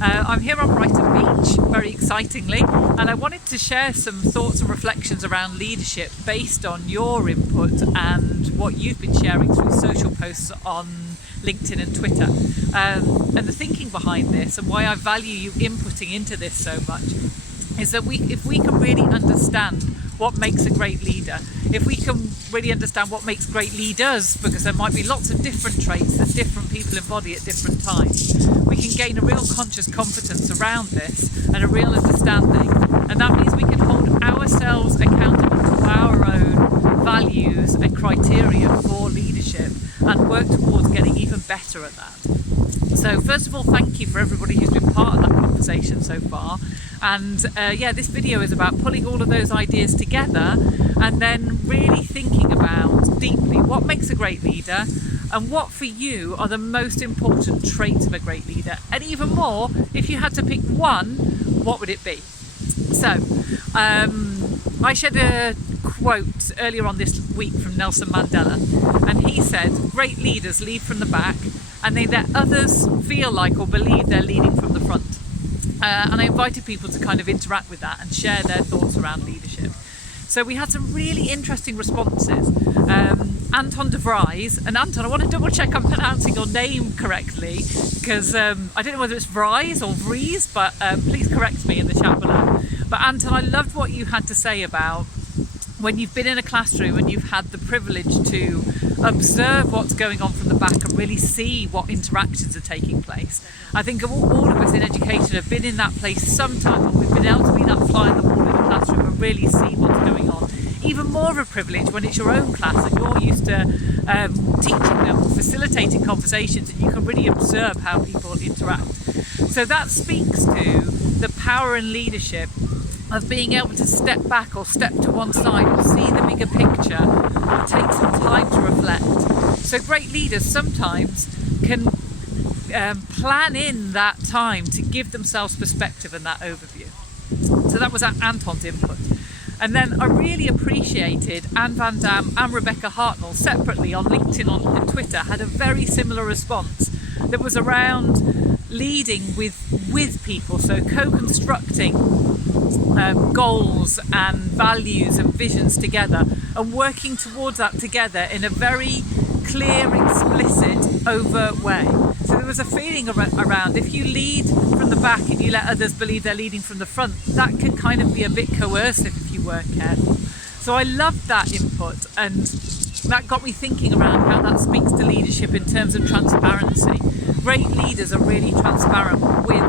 I'm here on Brighton Beach, very excitingly, and I wanted to share some thoughts and reflections around leadership based on your input and what you've been sharing through social posts on LinkedIn and Twitter. And the thinking behind this and why I value you inputting into this so much is that if we can really understand what makes a great leader, if we can really understand what makes great leaders, because there might be lots of different traits that different people embody at different times, we can gain a real conscious competence around this and a real understanding. And that means we can hold ourselves accountable to our own values and criteria for leadership and work towards getting even better at that. So first of all, thank you for everybody who's been part of that conversation so far. And this video is about pulling all of those ideas together and then really thinking about deeply what makes a great leader and what for you are the most important traits of a great leader. And even more, if you had to pick one, what would it be? So I shared a quote earlier on this week from Nelson Mandela, and he said, great leaders lead from the back and they let others feel like or believe they're leading from the front. And I invited people to kind of interact with that and share their thoughts around leadership. So we had some really interesting responses. Anton de Vries, and Anton, I want to double check I'm pronouncing your name correctly, because I don't know whether it's Vries or Vries, but please correct me in the chat below. But Anton, I loved what you had to say about when you've been in a classroom and you've had the privilege to observe what's going on from the back and really see what interactions are taking place. I think all of us in education have been in that place sometime, and we've been able to be that fly on the wall in the classroom and really see what's going on. Even more of a privilege when it's your own class and you're used to teaching them, facilitating conversations, and you can really observe how people interact. So that speaks to the power and leadership of being able to step back or step to one side or see the bigger picture or take some time to reflect. So great leaders sometimes can plan in that time to give themselves perspective and that overview. So that was Anton's input. And then I really appreciated Anne Van Dam and Rebecca Hartnell separately on LinkedIn and Twitter had a very similar response that was around leading with people, so co-constructing goals and values and visions together and working towards that together in a very clear, explicit, overt way. So there was a feeling around if you lead from the back and you let others believe they're leading from the front, that can kind of be a bit coercive if you weren't careful. So I loved that input, and that got me thinking around how that speaks to leadership in terms of transparency. Great leaders are really transparent with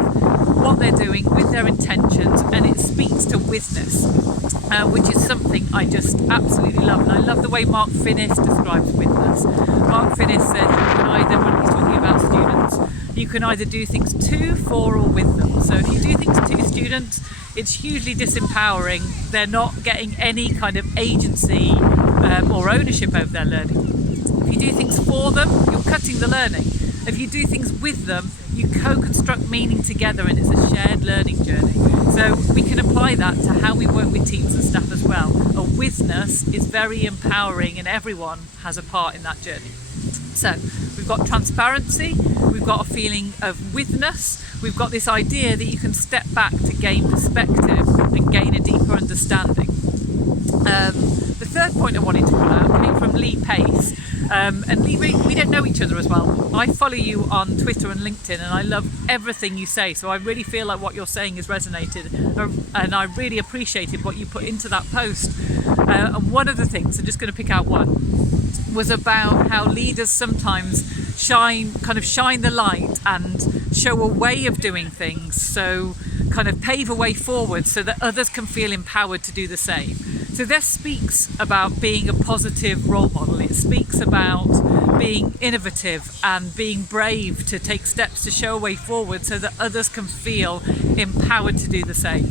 what they're doing, with their intentions, and it speaks to WITHness, which is something I just absolutely love. And I love the way Mark Finnis describes WITHness. Mark Finnis said you can either, when he's talking about students, you can either do things to, for, or with them. So if you do things to students, it's hugely disempowering. They're not getting any kind of agency or ownership over their learning. If you do things for them, you're cutting the learning. If you do things with them, you co-construct meaning together, and it's a shared learning journey. So we can apply that to how we work with teams and staff as well. A WITHness is very empowering, and everyone has a part in that journey. So we've got transparency, we've got a feeling of WITHness, we've got this idea that you can step back to gain perspective and gain a deeper understanding. The third point I wanted to pull out came from Lee Pace. And Lee, we don't know each other as well. I follow you on Twitter and LinkedIn, and I love everything you say. So I really feel like what you're saying has resonated, and I really appreciated what you put into that post. And one of the things, I'm just going to pick out one, was about how leaders sometimes shine the light and show a way of doing things. So kind of pave a way forward so that others can feel empowered to do the same. So this speaks about being a positive role model. It speaks about being innovative and being brave to take steps to show a way forward so that others can feel empowered to do the same.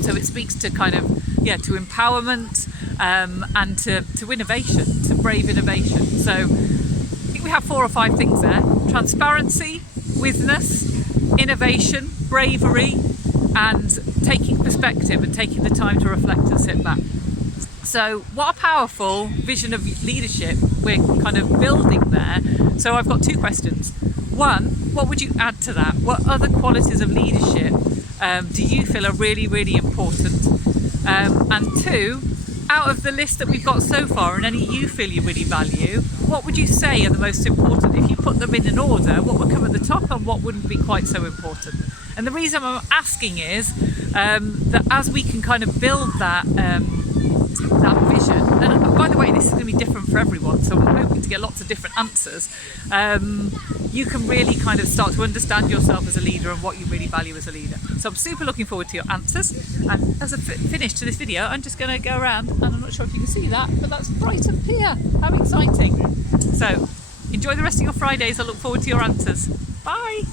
So it speaks to to empowerment and to innovation, to brave innovation. So I think we have 4 or 5 things there: transparency, WITHness, innovation, bravery, and taking perspective and taking the time to reflect and sit back. So what a powerful vision of leadership we're kind of building there. So I've got 2 questions. One, what would you add to that? What other qualities of leadership do you feel are really, really important? And two, out of the list that we've got so far and any you feel you really value, what would you say are the most important? If you put them in an order, what would come at the top and what wouldn't be quite so important? And the reason I'm asking is that as we can kind of build that vision, and by the way, this is going to be different for everyone, so I'm hoping to get lots of different answers. You can really kind of start to understand yourself as a leader and what you really value as a leader. So I'm super looking forward to your answers. And as a finish to this video, I'm just going to go around, and I'm not sure if you can see that, but that's Brighton Pier. How exciting. So enjoy the rest of your Fridays. I look forward to your answers. Bye.